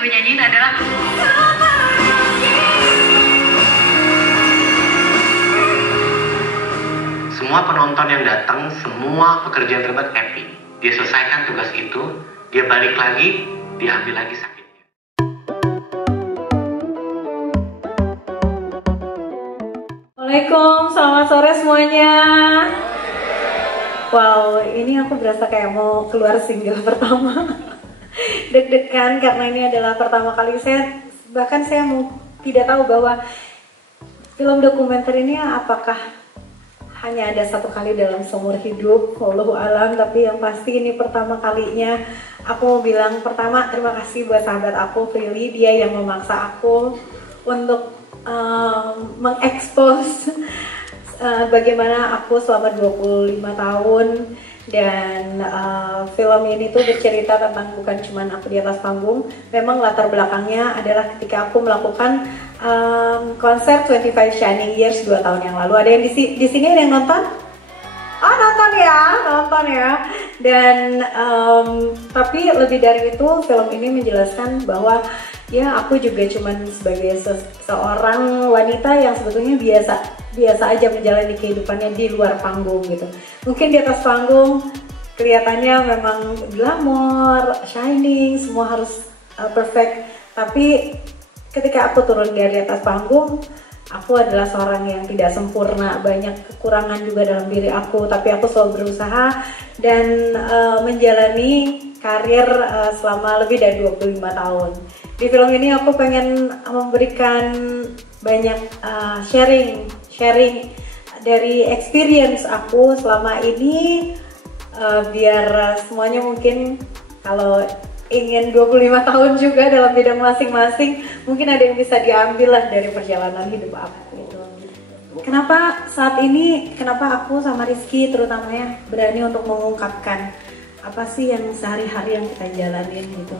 gue nyanyiin adalah semua penonton yang datang, semua pekerja yang terlibat happy. Dia selesaikan tugas itu, dia balik lagi, dia ambil lagi sakitnya. Assalamualaikum, selamat sore semuanya. Wow, ini aku berasa kayak mau keluar single pertama. Deg-degan karena ini adalah pertama kali bahkan saya tidak tahu bahwa film dokumenter ini apakah hanya ada satu kali dalam seumur hidup, wallahu alam, tapi yang pasti ini pertama kalinya. Aku mau bilang pertama terima kasih buat sahabat aku Prilly, dia yang memaksa aku untuk mengekspos bagaimana aku selama 25 tahun. Dan film ini tuh bercerita tentang bukan cuma aku di atas panggung. Memang latar belakangnya adalah ketika aku melakukan konser 25 Shining Years 2 tahun yang lalu. Ada yang di sini ada yang nonton? Oh, nonton ya. Dan tapi lebih dari itu, film ini menjelaskan bahwa ya aku juga cuman sebagai seorang wanita yang sebetulnya biasa aja menjalani kehidupannya di luar panggung gitu. Mungkin di atas panggung kelihatannya memang glamor, shining, semua harus perfect. Tapi ketika aku turun dari atas panggung, aku adalah seorang yang tidak sempurna, banyak kekurangan juga dalam diri aku. Tapi aku selalu berusaha dan menjalani karir selama lebih dari 25 tahun. Di film ini aku pengen memberikan banyak sharing dari experience aku selama ini, biar semuanya mungkin kalau ingin 25 tahun juga dalam bidang masing-masing, mungkin ada yang bisa diambil lah dari perjalanan hidup aku gitu. Kenapa saat ini, kenapa aku sama Rizky terutamanya berani untuk mengungkapkan apa sih yang sehari-hari yang kita jalanin gitu,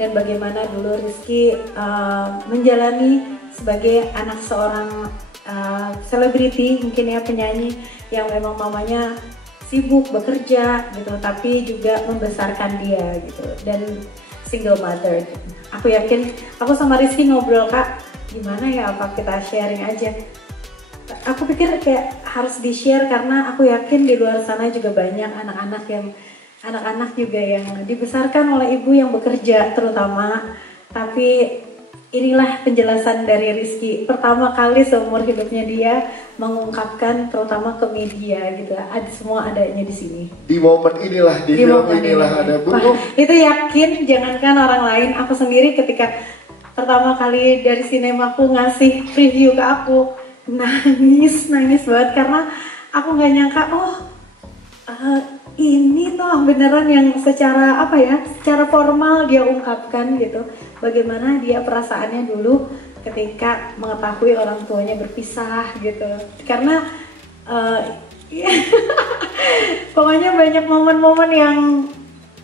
dan bagaimana dulu Rizky menjalani sebagai anak seorang selebriti, mungkin ya, penyanyi yang memang mamanya sibuk bekerja gitu, tapi juga membesarkan dia gitu, dan single mother. Aku yakin, aku sama Rizky ngobrol, Kak, gimana ya, apa kita sharing aja. Aku pikir kayak harus di-share karena aku yakin di luar sana juga banyak anak-anak juga yang dibesarkan oleh ibu yang bekerja terutama. Tapi inilah penjelasan dari Rizky, pertama kali seumur hidupnya dia mengungkapkan terutama ke media gitu. Semua adanya di sini. Di momen inilah, di film inilah ada Bu. Itu yakin, jangankan orang lain, aku sendiri ketika pertama kali dari sinemaku ngasih preview ke aku, nangis banget karena aku nggak nyangka, ini tuh beneran yang secara secara formal dia ungkapkan gitu, bagaimana dia perasaannya dulu ketika mengetahui orang tuanya berpisah gitu. Karena pokoknya banyak momen-momen yang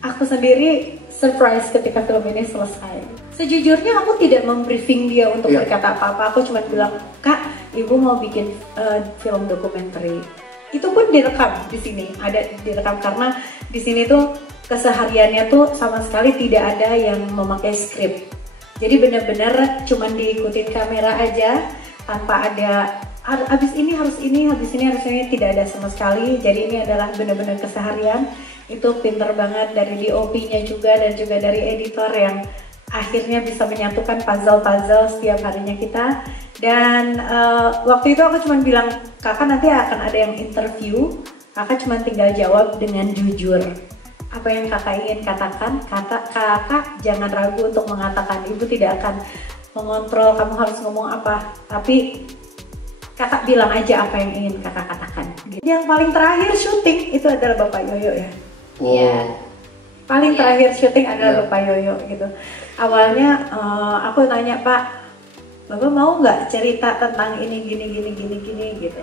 aku sendiri surprise ketika film ini selesai. Sejujurnya aku tidak membriefing dia untuk berkata apa-apa, aku cuma bilang, Kak, ibu mau bikin film dokumenter. Itu pun direkam di sini, ada direkam karena di sini tuh kesehariannya tuh sama sekali tidak ada yang memakai skrip. Jadi benar-benar cuman diikutin kamera aja, tanpa ada habis ini harus ini, habis ini harus ini, tidak ada sama sekali. Jadi ini adalah benar-benar keseharian. Itu pinter banget dari DOP-nya juga dan juga dari editor yang akhirnya bisa menyatukan puzzle-puzzle setiap harinya kita. Dan waktu itu aku cuma bilang, kakak nanti akan ada yang interview, kakak cuma tinggal jawab dengan jujur. Apa yang kakak ingin katakan, kakak jangan ragu untuk mengatakan. Ibu tidak akan mengontrol kamu harus ngomong apa, tapi kakak bilang aja apa yang ingin kakak katakan. Yang paling terakhir syuting itu adalah Bapak Yoyo ya. Paling terakhir syuting adalah Bapak Yoyo gitu. Awalnya aku tanya, Pak, Bapak mau nggak cerita tentang ini gini gitu.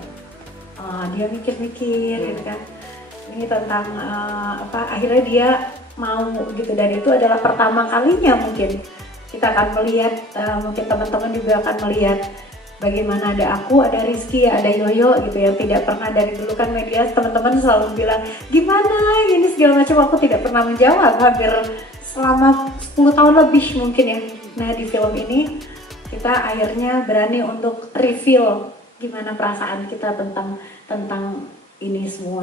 Dia mikir-mikir gitu kan. Ini tentang akhirnya dia mau gitu, dan itu adalah pertama kalinya mungkin kita akan melihat, mungkin teman-teman juga akan melihat bagaimana ada aku, ada Rizky, ada Yoyo gitu yang tidak pernah. Dari dulu kan media teman-teman selalu bilang gimana ini segala macam, aku tidak pernah menjawab hampir selama 10 tahun lebih mungkin ya. Nah di film ini kita akhirnya berani untuk reveal gimana perasaan kita tentang ini semua.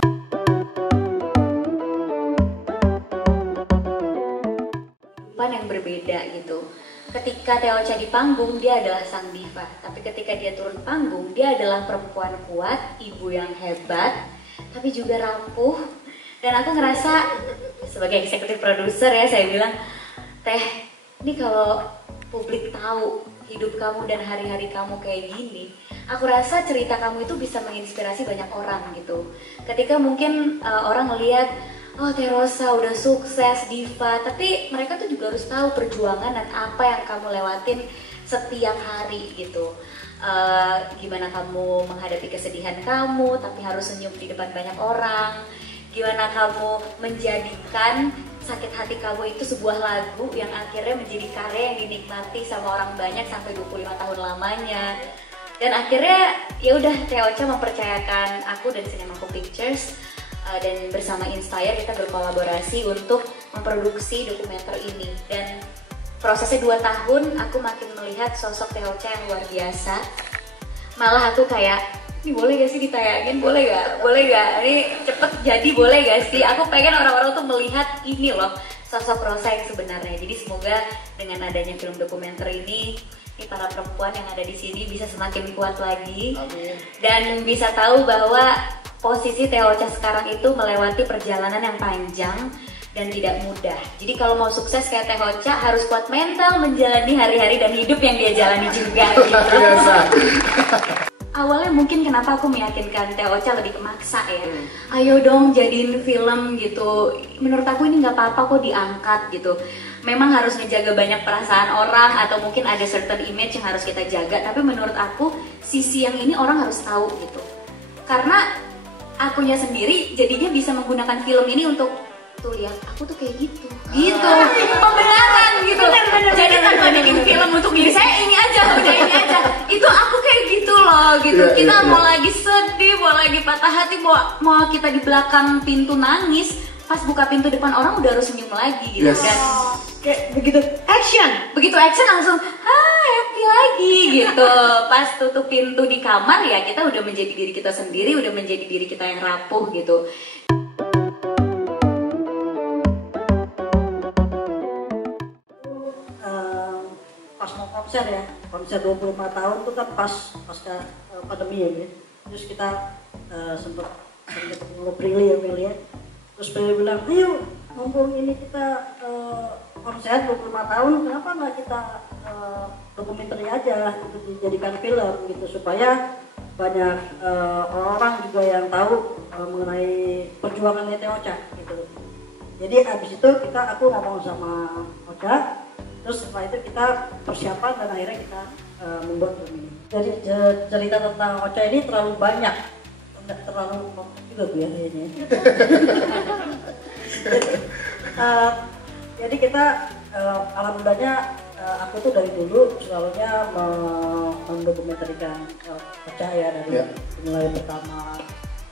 Yang berbeda gitu. Ketika Teocha di panggung dia adalah sang diva, tapi ketika dia turun panggung dia adalah perempuan kuat, ibu yang hebat, tapi juga rapuh. Dan aku ngerasa sebagai eksekutif produser ya, saya bilang, Teh, ini kalau publik tahu hidup kamu dan hari-hari kamu kayak gini, aku rasa cerita kamu itu bisa menginspirasi banyak orang gitu. Ketika mungkin orang ngelihat, oh Teh Rosa udah sukses, diva, tapi mereka tuh juga harus tahu perjuangan dan apa yang kamu lewatin setiap hari gitu. Gimana kamu menghadapi kesedihan kamu, tapi harus senyum di depan banyak orang. Gimana kamu menjadikan sakit hati kamu itu sebuah lagu yang akhirnya menjadi karya yang dinikmati sama orang banyak sampai 25 tahun lamanya. Dan akhirnya ya udah Teocha mempercayakan aku dan Cinemaco Pictures. Dan bersama Inspire kita berkolaborasi untuk memproduksi dokumenter ini. Dan prosesnya 2 tahun aku makin melihat sosok Teocha yang luar biasa. Malah aku kayak, ini boleh gak sih ditayangin? Boleh gak? Boleh gak? Ini cepet jadi boleh gak sih? Aku pengen orang-orang tuh melihat ini loh, sosok Rosa yang sebenarnya. Jadi semoga dengan adanya film dokumenter ini para perempuan yang ada di sini bisa semakin kuat lagi. Amin. Dan bisa tahu bahwa posisi Teocha sekarang itu melewati perjalanan yang panjang dan tidak mudah. Jadi kalau mau sukses kayak Teocha harus kuat mental menjalani hari-hari dan hidup yang dia jalani juga gitu. Awalnya mungkin kenapa aku meyakinkan Teocha lebih kemaksa ya. Ayo dong jadiin film gitu. Menurut aku ini nggak apa-apa kok diangkat gitu. Memang harus ngejaga banyak perasaan orang atau mungkin ada certain image yang harus kita jaga. Tapi menurut aku sisi yang ini orang harus tahu gitu. Karena akunya sendiri jadinya bisa menggunakan film ini untuk tuh lihat aku tuh kayak gitu pembenaran gitu. Jadi tanpa bikin film untuk diri saya ini aja udah ini aja itu aku kayak gitu loh gitu. Kita mau lagi sedih, mau lagi patah hati, mau kita di belakang pintu nangis, pas buka pintu depan orang udah harus senyum lagi gitu. Dan kayak begitu action langsung happy lagi gitu. Pas tutup pintu di kamar ya kita udah menjadi diri kita sendiri, udah menjadi diri kita yang rapuh gitu. Pas mau konser 25 tahun tuh kan pasca pandemi ya. Terus kita sempet ngobrol Prilly ya. Terus Prilly bilang, ayo mumpung ini kita konser 25 tahun, kenapa nggak kita dokumenter aja gitu, dijadikan film gitu, supaya banyak orang juga yang tahu mengenai perjuangannya Teocha gitu. Jadi abis itu aku ngomong sama Ocha, terus setelah itu kita persiapan dan akhirnya kita membuat film ini. Jadi cerita tentang Ocha ini terlalu banyak, terlalu juga tuh ya kayaknya. Jadi kita alhamdulillahnya aku tuh dari dulu selalunya mendokumentarikan Ocha ya dari mulai pertama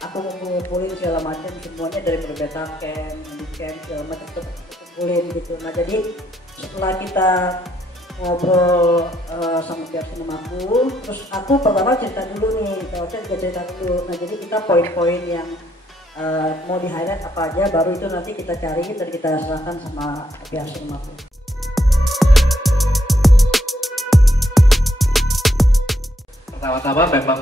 aku ngumpulin segala macam semuanya dari berbeda camp, handicam segala macam tetap kumpulin gitu. Nah jadi setelah kita ngobrol sama pihak Cinemaco, terus aku pertama cerita dulu nih, Ocha juga cerita dulu. Nah jadi kita poin-poin yang mau di highlight apa aja, baru itu nanti kita cari dan kita serahkan sama pihak Cinemaco. Pertama-tama memang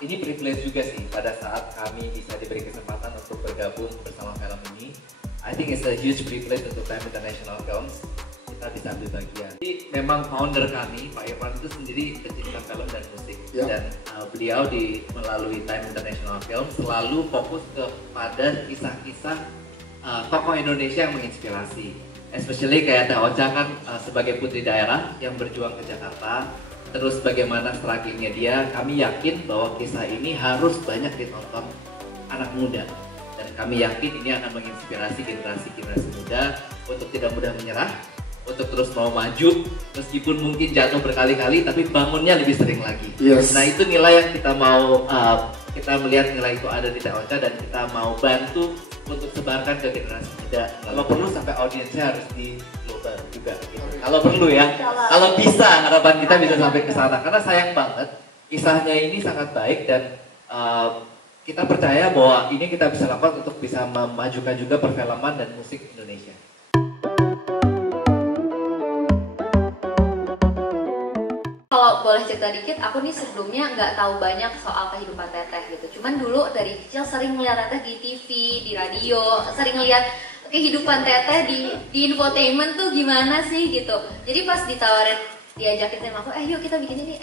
ini privilege juga sih pada saat kami bisa diberi kesempatan untuk bergabung bersama film ini. I think it's a huge privilege untuk Time International Films kita bisa ambil bagian. Jadi memang founder kami Pak Irfan itu sendiri pecinta film dan musik dan beliau melalui Time International Films selalu fokus kepada kisah-kisah tokoh Indonesia yang menginspirasi. Especially kayak Teocha kan sebagai putri daerah yang berjuang ke Jakarta. Terus bagaimana strugglingnya dia, kami yakin bahwa kisah ini harus banyak ditonton anak muda. Dan kami yakin ini akan menginspirasi generasi-generasi muda untuk tidak mudah menyerah, untuk terus mau maju, meskipun mungkin jatuh berkali-kali, tapi bangunnya lebih sering lagi. Nah itu nilai yang kita mau, kita melihat nilai itu ada di Teocha dan kita mau bantu untuk sebarkan ke generasi muda. Kalau perlu sampai audiensnya harus di global juga gitu. Kalau perlu ya, kalau bisa harapan kita bisa sampai ke sana karena sayang banget kisahnya ini sangat baik dan kita percaya bahwa ini kita bisa lakukan untuk bisa memajukan juga perfilman dan musik Indonesia. Kalau boleh cerita dikit, aku nih sebelumnya nggak tahu banyak soal kehidupan Teteh gitu. Cuman dulu dari kecil sering ngeliat Teteh di TV, di radio, sering ngeliat kehidupan Teteh di infotainment tuh gimana sih gitu. Jadi pas ditawarin, diajakin sama aku, yuk kita bikin ini,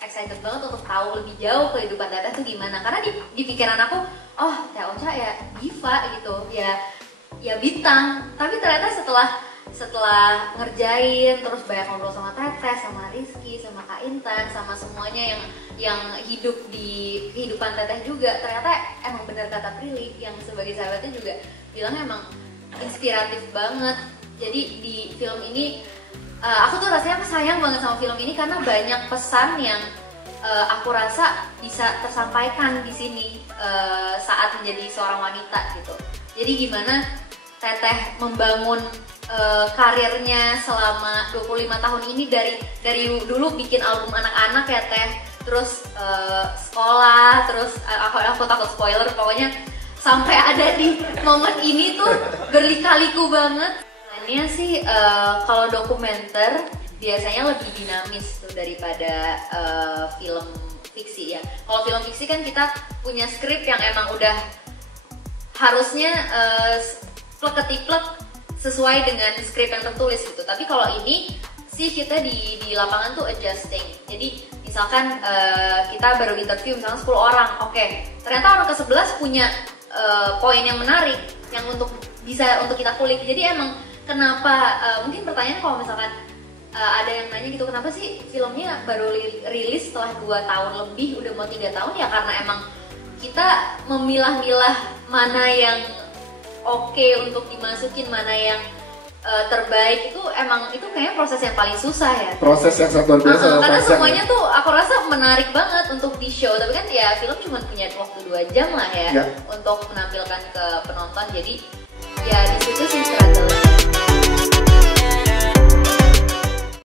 excited banget untuk tahu lebih jauh kehidupan Teteh tuh gimana. Karena di pikiran aku, oh Teh Ocha ya diva gitu, ya bintang. Tapi ternyata setelah ngerjain terus banyak ngobrol sama Teteh, sama Rizky, sama Kak Intan, sama semuanya yang hidup di kehidupan Teteh juga, ternyata emang benar kata Prilly yang sebagai sahabatnya juga bilang emang inspiratif banget. Jadi di film ini aku tuh rasanya sayang banget sama film ini karena banyak pesan yang aku rasa bisa tersampaikan di sini saat menjadi seorang wanita gitu. Jadi gimana Teteh membangun karirnya selama 25 tahun ini dari dulu bikin album anak-anak ya Teh, terus sekolah, terus aku takut spoiler, pokoknya sampai ada di momen ini tuh berlika-liku banget. Ini sih kalau dokumenter biasanya lebih dinamis tuh daripada film fiksi ya. Kalau film fiksi kan kita punya skrip yang emang udah harusnya plek-ketiplek sesuai dengan skrip yang tertulis gitu. Tapi kalau ini sih kita di lapangan tuh adjusting. Jadi misalkan kita baru interview misalnya 10 orang, oke, ternyata orang ke-11 punya poin yang menarik yang bisa untuk kita kulik. Jadi emang kenapa mungkin pertanyaan kalau misalkan ada yang nanya gitu, kenapa sih filmnya baru rilis setelah 2 tahun lebih, udah mau 3 tahun ya, karena emang kita memilah-milah mana yang oke untuk dimasukin, mana yang terbaik, itu emang itu kayaknya proses yang paling susah ya. Proses yang sangat luar biasa. Karena semuanya tuh aku rasa menarik banget untuk di show, tapi kan ya film cuma punya waktu 2 jam lah ya untuk menampilkan ke penonton. Jadi ya di situ sih struggle.